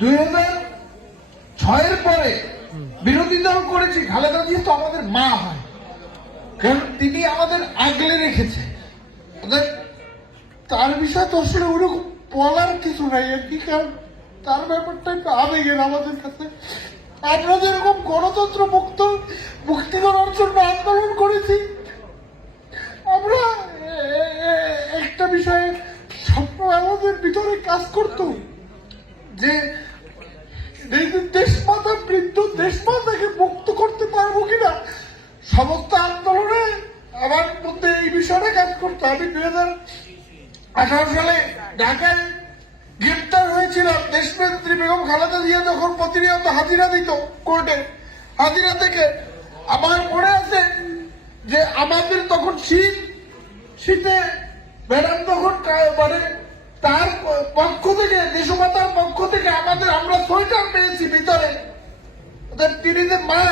2006-এর পরে বিরোধী দল করেছি, খালেদা জিয়া তো আমাদের মা হয়, কারণ তিনি আমাদের আগলে রেখেছে। তার বিষয় তো আসলে ওরকম বলার কিছু নাই আর কি, কারণ তার ব্যাপারটা একটু আবেগের আমাদের কাছে। আমরা যেরকম গণতন্ত্র মুক্তি করার জন্য আন্দোলন করেছি, আমরা একটা বিষয়ে স্বপ্ন আমাদের ভিতরে কাজ করত যে দেশমাতা বৃদ্ধ দেশমাতাকে মুক্ত করতে পারবো কিনা। সমস্ত আন্দোলনে আমার মধ্যে এই বিষয়টা কাজ করতো। আমি 2018 সালে ঢাকায় গ্রেপ্তার হয়েছিলাম। দেশনেত্রী বেগম খালেদা জিয়া যখন প্রতিনিয়ত হাজিরা দিত কোর্টে, হাজিরা থেকে আমার মনে আছে যে আমাদের তখন শীতে ম্যাডাম তখন মানে তার পক্ষ থেকে, দেশমাতার পক্ষ থেকে আমরা সোয়েটার পেয়েছি ভিতরে। তিনি যে মা,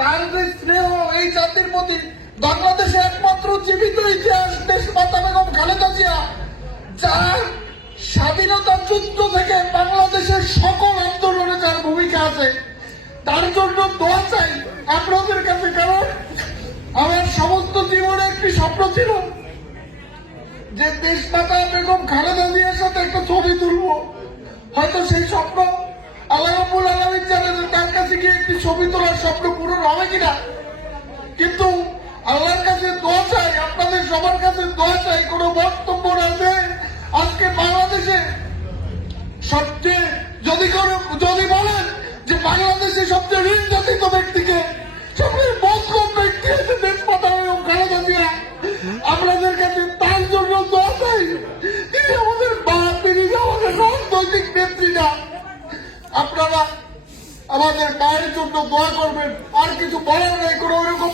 তার যে স্নেহ এই জাতির প্রতি, বাংলাদেশে একমাত্র জীবিত ইতিহাস দেশমাতা বেগম খালেদা জিয়া, যার স্বাধীনতা যুদ্ধ থেকে বাংলাদেশের সকল আন্দোলনে যার ভূমিকা আছে, তার জন্য দোয়া চাই আপনাদের কাছে। কারণ আমার সমস্ত জীবনে একটি স্বপ্ন ছিল যে দেশমাতা বেগম খালেদা জিয়ার সাথে একটা ছবি তুলবো। হয়তো সেই স্বপ্ন আল্লাহ রাব্বুল আলামিন জানেন তার কাছে গিয়ে একটি ছবি তোলার স্বপ্ন পূরণ হবে কিনা, কিন্তু আল্লাহর কাছে দোয়া চাই, আপনাদের সবার কাছে দোয়া চাই। কোনো বক্তব্য না যে আজকে বাংলাদেশে সবচেয়ে যদি বলেন যে বাংলাদেশে সবচেয়ে নির্যাতিত ব্যক্তিকে, সবচেয়ে বদনাম ব্যক্তি হচ্ছে দেশমাতা বেগম খালেদা জিয়া। আপনাদের কাছে তার জন্য দোয়া চাই। তিনি আমাদের মা, তিনি আমাদের রাজনৈতিক নেত্রী না। আপনারা আমাদের মায়ের জন্য দোয়া করবেন। আর কিছু বলার নাই, কোনো ওরকম